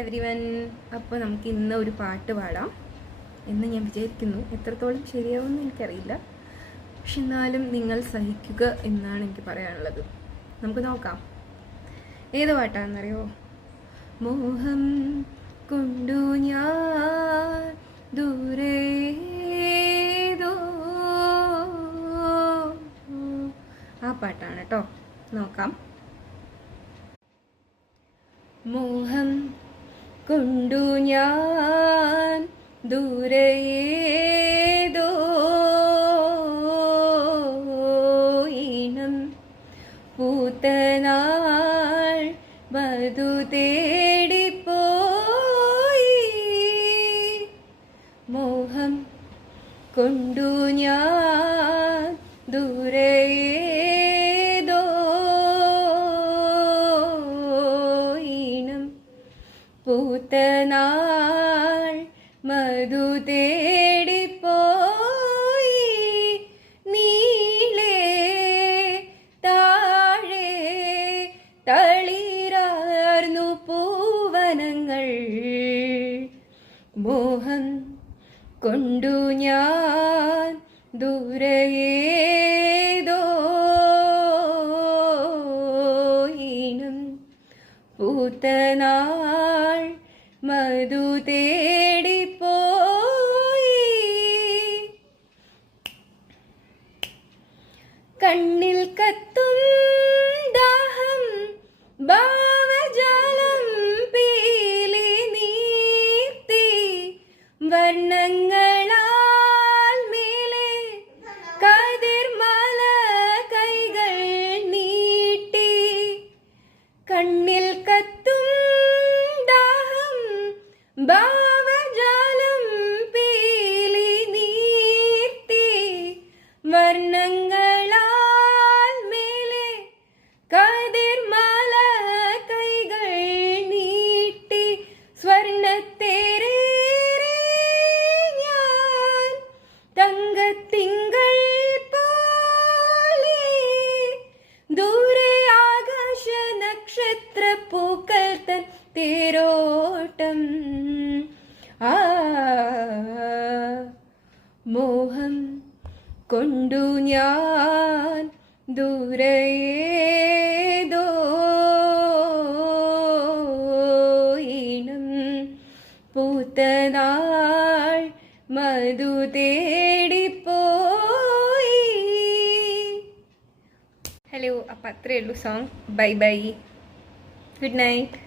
Every one. അപ്പോൾ നമുക്ക് ഇന്ന് ഒരു പാട്ട് പാടാം എന്ന് ഞാൻ വിചാരിക്കുന്നു. എത്രത്തോളം ശരിയാവുമെന്ന് എനിക്കറിയില്ല, പക്ഷെ എന്നാലും നിങ്ങൾ സഹിക്കുക എന്നാണ് എനിക്ക് പറയാനുള്ളത്. നമുക്ക് നോക്കാം. ഏത് പാട്ടാണെന്നറിയോ? മോഹം കൊണ്ടു ഞാൻ ദൂരേതോ, ആ പാട്ടാണ് കേട്ടോ. നോക്കാം. മോഹം കൊണ്ടു ഞാൻ ദൂരേതോ ഈണം പൂത്തനാൾ മധു തേടിപ്പോയി. മോഹം കൊണ്ടു ഞാൻ ദൂരേതോ ഈണം പൂത്തനാൾ മധു തേടിപ്പോയി. നീളേ താഴെ തളിരാർന്നു പൂവനങ്ങൾ. മോഹം കൊണ്ടു ഞാൻ ദൂരേതോ ഈണം പൂത്തനാൾ മധു തേടിപ്പോയി. കണ്ണിൽ കത്തും ദാഹം ഭാവജാലം പീലി നീർത്തി വർണ്ണങ്ങളാൽ മേലെ കതിർമാല കൈകൾ നീട്ടി. കണ്ണിൽ കത്തും ദാഹം ഭാവജാലം പീലി നീർത്തി വർണ്ണങ്ങളാൽ മേലെ കതിർമാല കൈകൾ നീട്ടി. സ്വർണ്ണത്തേരേറി ഞാൻ തങ്കത്തിങ്കൾ പോലെ ദൂരെ ആകാശ നക്ഷത്ര പൂക്കൾ തൻ തേരോട്ടം. ആ മോഹം കൊണ്ടു ഞാൻ ദൂരേതോ ഈണം പൂത്തനാൾ മധു തേടിപ്പോയി. ഹലോ, അപ്പം അത്രയേ ഉള്ളൂ song. Bye bye, good night.